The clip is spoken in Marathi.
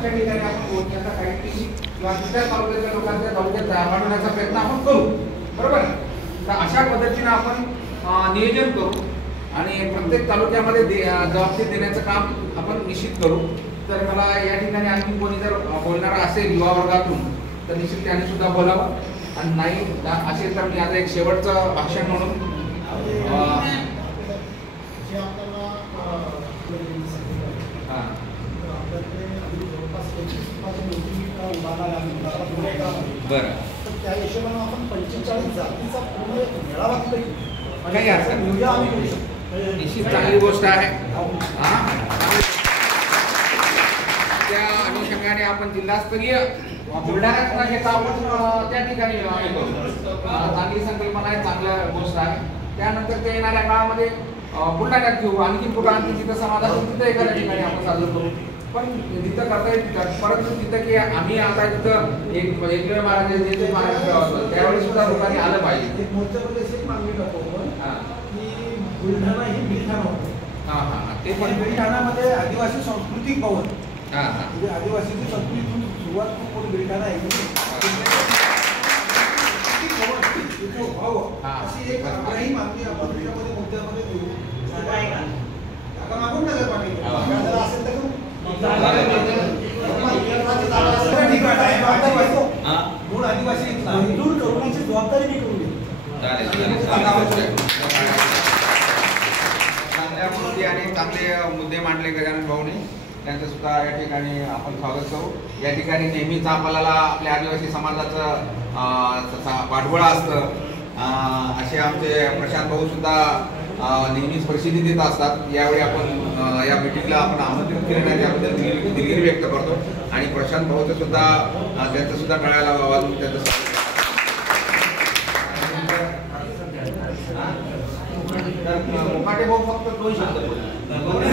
अशा ठिकाणी आपण पोहोचण्याचा काही किंवा दुसऱ्या तालुक्याच्या लोकांच्या तालुक्यात वाढवण्याचा प्रयत्न आपण करू, बरोबर. तर अशा पद्धतीने आपण नियोजन करू आणि प्रत्येक तालुक्यामध्ये जबाबदारी देण्याचं काम आपण निश्चित करू. तर मला या ठिकाणी आणखी कोणी जर बोलणारा असेल युवा वर्गातून तर निश्चित त्यांनी सुद्धा बोलावं, आणि नाही असेल तर मी आता एक शेवटचं भाषण म्हणून बरं, त्या हिशोबाने आपण 45 जातीचा पूर्ण मेळावा काही अडचण निश्चित चांगली गोष्ट आहे. त्या अनुषंगाने आपण जिल्हास्तरीय बुलढाण्यात घेता आपण त्या ठिकाणी चांगली संकल्पना आहे, चांगल्या गोष्ट आहे. त्यानंतर ते येणाऱ्या काळामध्ये बुलढाण्यात घेऊ, आणखी कुठं आणखी जिथं समाज असेल तिथं एखाद्या ठिकाणी आपण साजरं करू. पण तिथं करता येईल परंतु तिथं की आम्ही आता तिथं एक महाराज त्यावेळी सुद्धा लोकांनी आलं पाहिजे. मागणी करतो की बुलढाणा ही बिलठाणा होते. ते पण बिलठाणामध्ये आदिवासी सांस्कृतिक भवन, म्हणजे आदिवासीची संस्कृतीतून सुरुवात करून बिलठाणा आहे अशी एक आग्रही मागणी आपण त्याच्यामध्ये मुद्द्यामध्ये देऊ. आता मागून नगर पाटील असेल तर मूळ आदिवासी दूर करण्याची जबाबदारी मी करून घेऊ. चांगल्या मुद्दे आणि चांगले मुद्दे मांडले गजानन भाऊने, त्यांचं सुद्धा या ठिकाणी आपण स्वागत करू. या ठिकाणी नेहमीच आपल्याला आपल्या आदिवासी समाजाचं पाठबळ असतं. असे आमचे प्रशांत भाऊ सुद्धा नेहमीच प्रसिद्धी देत असतात. यावेळी आपण या मीटिंगला आपण आमंत्रित केलं त्याबद्दल दिलगिरी व्यक्त करतो. आणि प्रशांत भाऊचं सुद्धा त्यांचं सुद्धा कळायला वाजून त्यांचं मुखाटे भाऊ फक्त 2 शब्द बोलले.